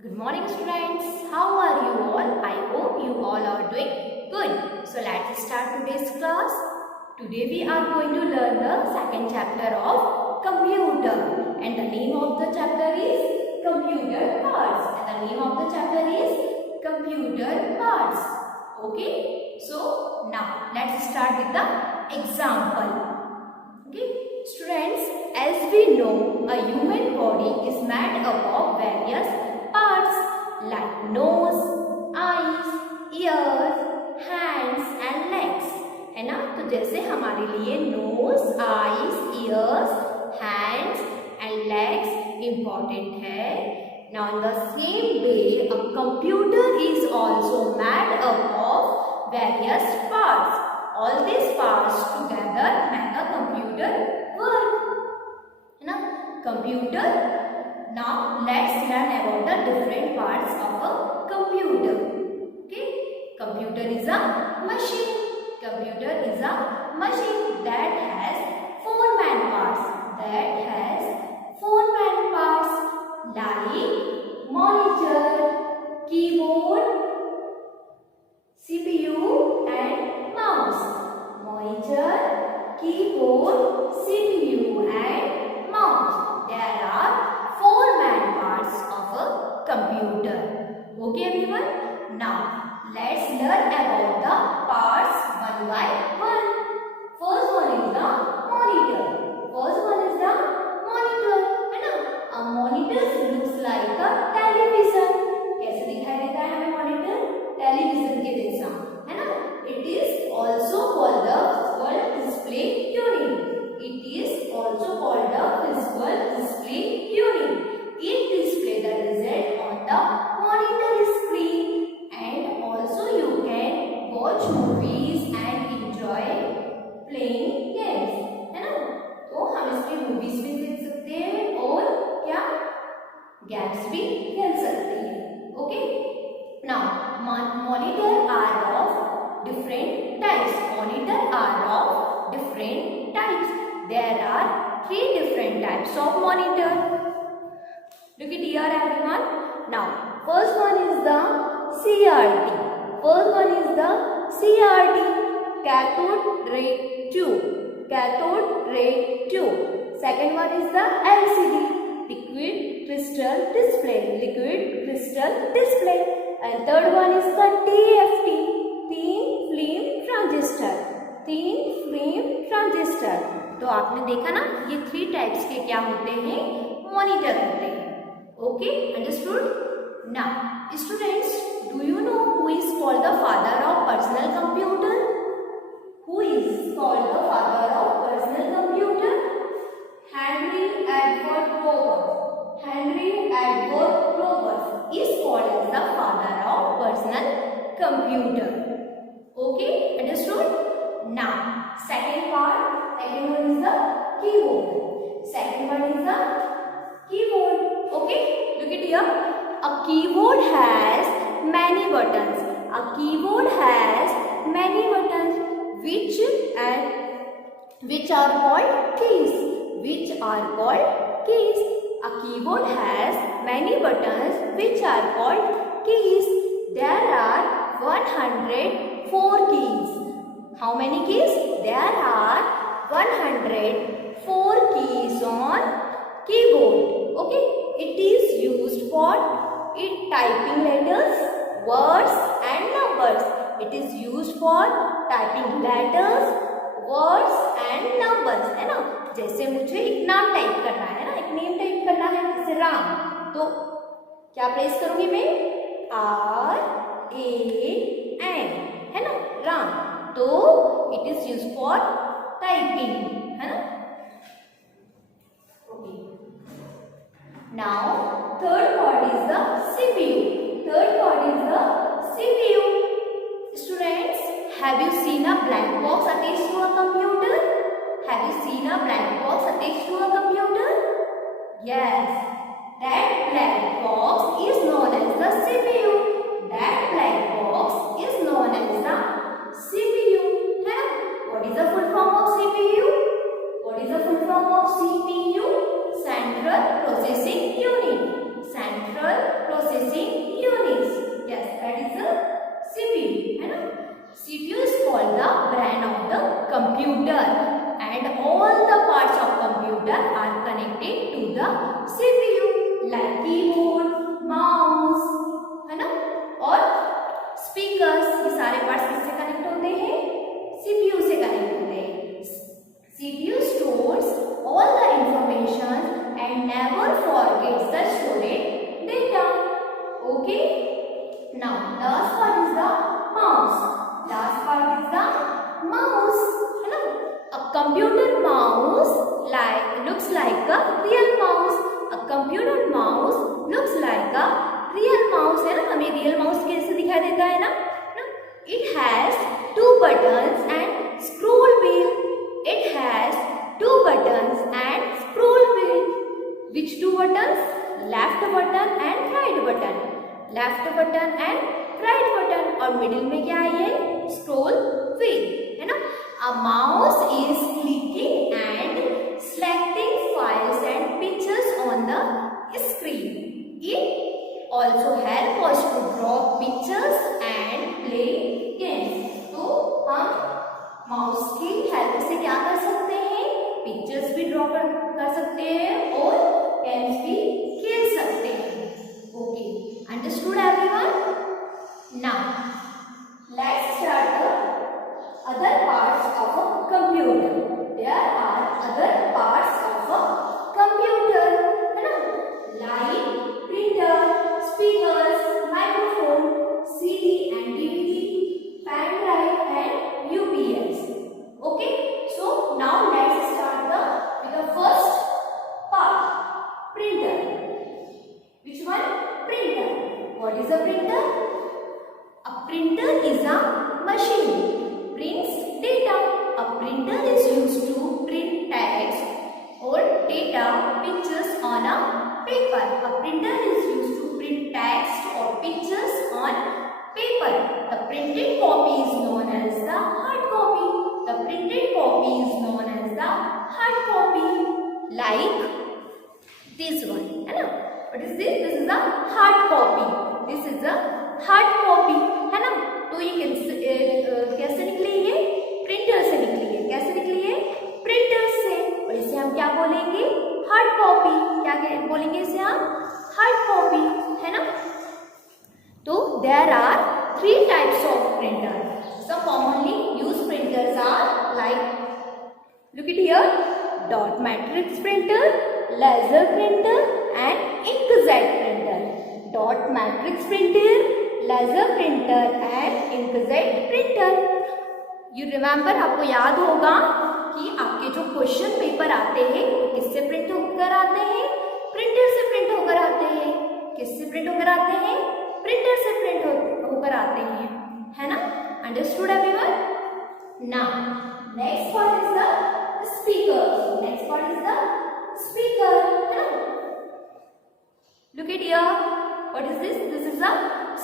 Good morning students. How are you all? I hope you all are doing good. So let's start today's class. Today we are going to learn the second chapter of computer, and the name of the chapter is computer parts. And the name of the chapter is computer parts. Okay? So now let's start with the example. Okay? Students, as we know, a human body is made up of various parts like nose, eyes, ears, hands and legs, है ना? तो जैसे हमारे लिए nose, eyes, ears, hands and legs important है. Now in the same way, a computer is also made up of various parts. All these parts together make a computer work. है ना? Computer. Now let's learn about the different parts of a computer. Okay? Computer is a machine. Computer is a machine that has four main parts. Like monitor, keyboard, CPU and mouse. Monitor, keyboard, CPU and mouse. There are four main parts of a computer. Okay everyone? Now let's learn about the parts one by one. First one is the monitor. है ना? A monitor looks like a television. कैसे दिखाई देता है हमें monitor? Television के जैसा, है ना? It is also called the visual display unit. It displays the result on the monitor screen, and also you can watch movies and enjoy playing games, है ना? तो हम इसमें movies भी देख सकते हैं और क्या games भी खेल सकते हैं. Okay? Now monitor are of different types. There are three different types of monitor. Look at here everyone. Now first one is the CRT. Cathode ray tube. Second one is the LCD. Liquid crystal display. And third one is the TFT. Thin film transistor. तो आपने देखा ना, ये three types के क्या होते हैं? मॉनिटर होते हैं. Okay, understood? Now students, do you know who is called the father of personal computer? Henry Edward Roberts is called as the father of personal computer. Okay, understood? Now, second one is the keyboard. Okay, look at here. A keyboard has many buttons. Which are called keys. A keyboard has many buttons which are called keys. There are 104 keys. How many keys? There are 104 keys on keyboard. Okay, it is used for typing letters, words and numbers. है ना? जैसे मुझे एक नाम टाइप करना है ना, एक नेम टाइप करना है, जैसे राम, तो क्या प्रेस करूंगी मैं? RAN, है ना? राम. तो it is use for typing, है ना? Okay. Now third part is the CPU. Students, have you seen a blank box attached to a computer? Yes, that black box is known as the CPU. What is the full form of CPU? Central Processing Unit. computer are connected to the CPU like keyboard, mouse, है ना, और speakers, ये सारे पार्ट्स किससे कनेक्ट होते हैं? CPU से कनेक्ट होते हैं. CPU stores all the information and never forgets the stored data. Okay. Now last part is the mouse. Last part is the mouse. है ना? A computer mouse looks like a real mouse. A computer mouse looks like a real mouse. है ना? हमें real mouse कैसे दिखाई देता है ना? It has 2 buttons and scroll wheel. It has 2 buttons and scroll wheel. Which 2 buttons? Left button and right button. Left button and right button. और middle में क्या है ये? Scroll wheel. है ना? A mouse is clicking and selecting files and pictures on the screen. It also helps us to draw pictures and play games. तो हम माउस की हेल्प से क्या कर सकते हैं? पिक्चर्स भी ड्रॉ कर सकते हैं और गेम्स भी खेल सकते हैं. Okay, understood everyone? Now let's start the other parts of a computer. There are other parts of a computer, है ना? Like printer, speakers, microphone, CD and DVD, pen drive and UPS. Okay, so now let's start with the first part, printer. Which one? Printer. What is a printer? A printer is a machine. Prints data. A printer is used to print text or data, pictures on a paper. A printer is used to print text or pictures on paper. The printed copy is known as the hard copy. The printed copy is known as the hard copy. Like this one, है ना? What is this? This is a hard copy. This is a hard copy, है ना? तो ये कैसे निकली? ये प्रिंटर से निकली है. कैसे निकली है? प्रिंटर से. और इसे हम क्या बोलेंगे? Hard copy. क्या बोलेंगे इसे हम? हार्ड कॉपी, है ना? तो there are 3 types of printer. Some commonly used printers are like, look at here, dot matrix printer, laser printer and inkjet printer. Dot matrix printer, laser printer and inkjet printer. You remember, आपको याद होगा कि आपके जो question paper आते हैं किससे प्रिंट होकर आते हैं? प्रिंटर से प्रिंट होकर आते हैं. किससे प्रिंट होकर आते हैं? प्रिंटर से प्रिंट होकर आते हैं, है ना? Understood everyone? Now next part is the speaker. Next part is the speaker, है ना? Look at here. What is this? This is a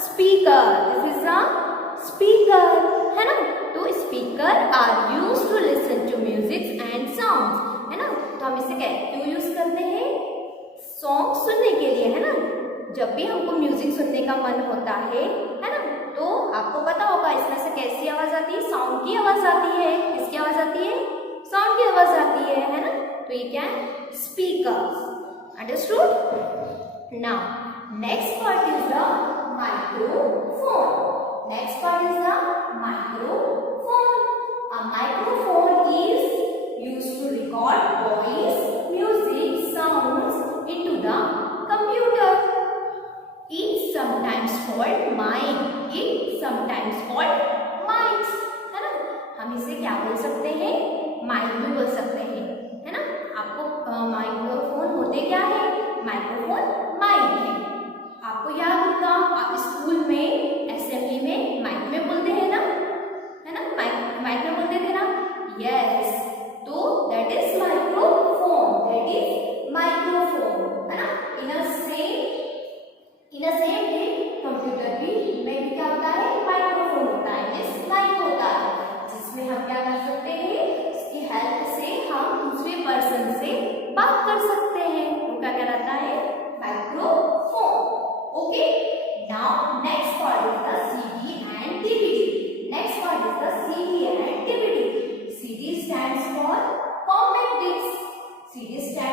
speaker. This is a speaker, है ना? तो speaker are used to listen to music and songs, है ना? तो हम इसे क्यों यूज करते हैं? सॉन्ग सुनने के लिए, है ना? जब भी हमको म्यूजिक सुनने का मन होता है ना? तो आपको पता होगा इसमें से कैसी आवाज आती है? साउंड की आवाज आती है. किसकी आवाज आती है? साउंड की आवाज आती है ना? तो ये क्या है? Speaker. Understood? Now next part is the microphone. Next part is the microphone. A microphone is used to record voice, music, sounds into the computer. It's sometimes called mic. It's sometimes called mics. है ना? हम इसे क्या बोल सकते हैं? माइक भी बोल सकते हैं, है ना? आपको माइक्रोफोन होते क्या है? माइक्रोफोन माइक है. आपको याद होगा, आप स्कूल में असेंबली में माइक में बोलते हैं ना, है ना? माइक में बोलते थे ना? यस. तो that is microphone. That is microphone, है ना? इन अ सेम वे कंप्यूटर में भी क्या होता है? माइक्रोफोन होता है. जिस माइक होता है जिसमें हम क्या कर सकते हैं? इसकी हेल्प से हम दूसरे पर्सन से बात कर सकते हैं. वो क्या कहलाता है? Microphone. Okay, now next part is the CD and DVD. Next part is the CD and DVD. CD stands for compact disc. CD stands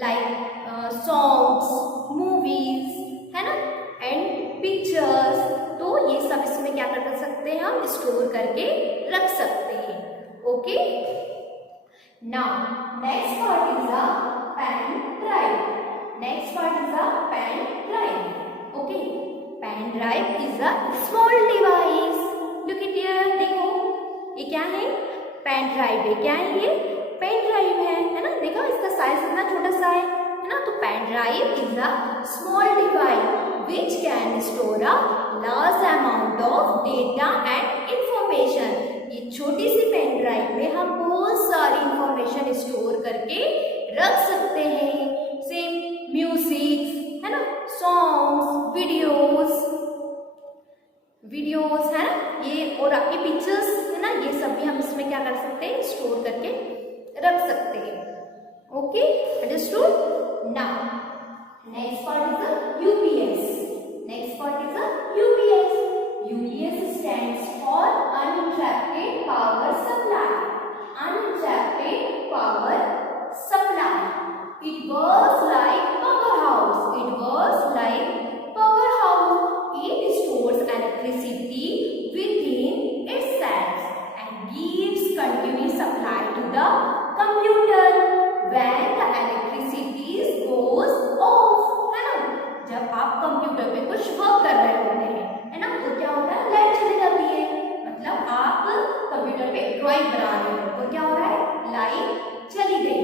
like songs, movies, है ना, एंड पिक्चर्स। तो ये सब इसमें क्या कर सकते हैं, हम स्टोर करके रख सकते हैं। Okay, now next part is a pen drive. Next part is a pen drive. Okay, pen drive is a small device. Look it here, देखो ये क्या है, पेन ड्राइव है। क्या है ये, पेन ड्राइव है ना। देखो इसका साइज कितना छोटा सा है ना। तो pen drive is a small device which can store a large amount of data and information। ये छोटी सी पेन ड्राइव में हम बहुत सारी इंफॉर्मेशन स्टोर करके रख सकते हैं। सेम म्यूजिक है ना, सॉन्ग्स, वीडियोस है ना, ये और आपकी पिक्चर्स है ना, ये सब भी हम इसमें क्या कर सकते हैं, स्टोर करके रख सकते हैं। Okay, understood. Now next part is the UPS. Next part is the UPS. UPS stands for uninterrupted power supply. Uninterrupted power supply. It works like power house. It works like power house. It stores electricity within itself and gives continuous supply to the computer when the electricity goes off। है ना, जब आप कंप्यूटर पे कुछ वर्क कर रहे होते हैं, है ना, तो क्या होता है, लाइट चली जाती है। मतलब आप कंप्यूटर पे ड्राइंग बना रहे हो तो क्या हो रहा है, लाइट चली गई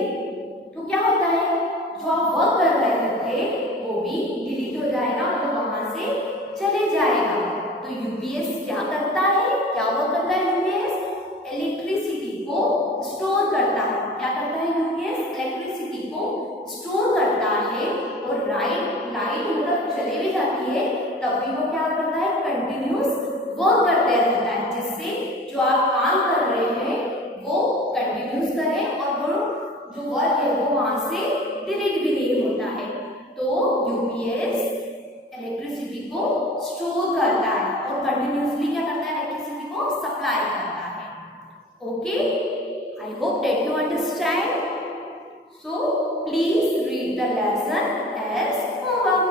तो क्या होता है, जो आप वर्क कर रहे थे वो भी डिलीट हो जाएगा, तो वहां से चले जाएगा। तो यूपीएस क्या करता है, क्या वर्क करता है यूपीएस, इलेक्ट्रिसिटी को स्टोर करता है। क्या करता है यूपीएस, इलेक्ट्रिसिटी को स्टोर करता है। और लाइट मतलब चले भी जाती है तब भी वो क्या करता है, कंटिन्यूस वर्क करते रहता है, जिससे जो आप काम कर रहे हैं वो कंटिन्यूस करें और वो जो वर्क है वो वहां से डिलीट भी नहीं होता है। तो यूपीएस इलेक्ट्रिसिटी को स्टोर करता है और कंटिन्यूसली क्या करता है, इलेक्ट्रिसिटी को सप्लाई करता है। Okay, I hope that you understand. So please read the lesson as homework.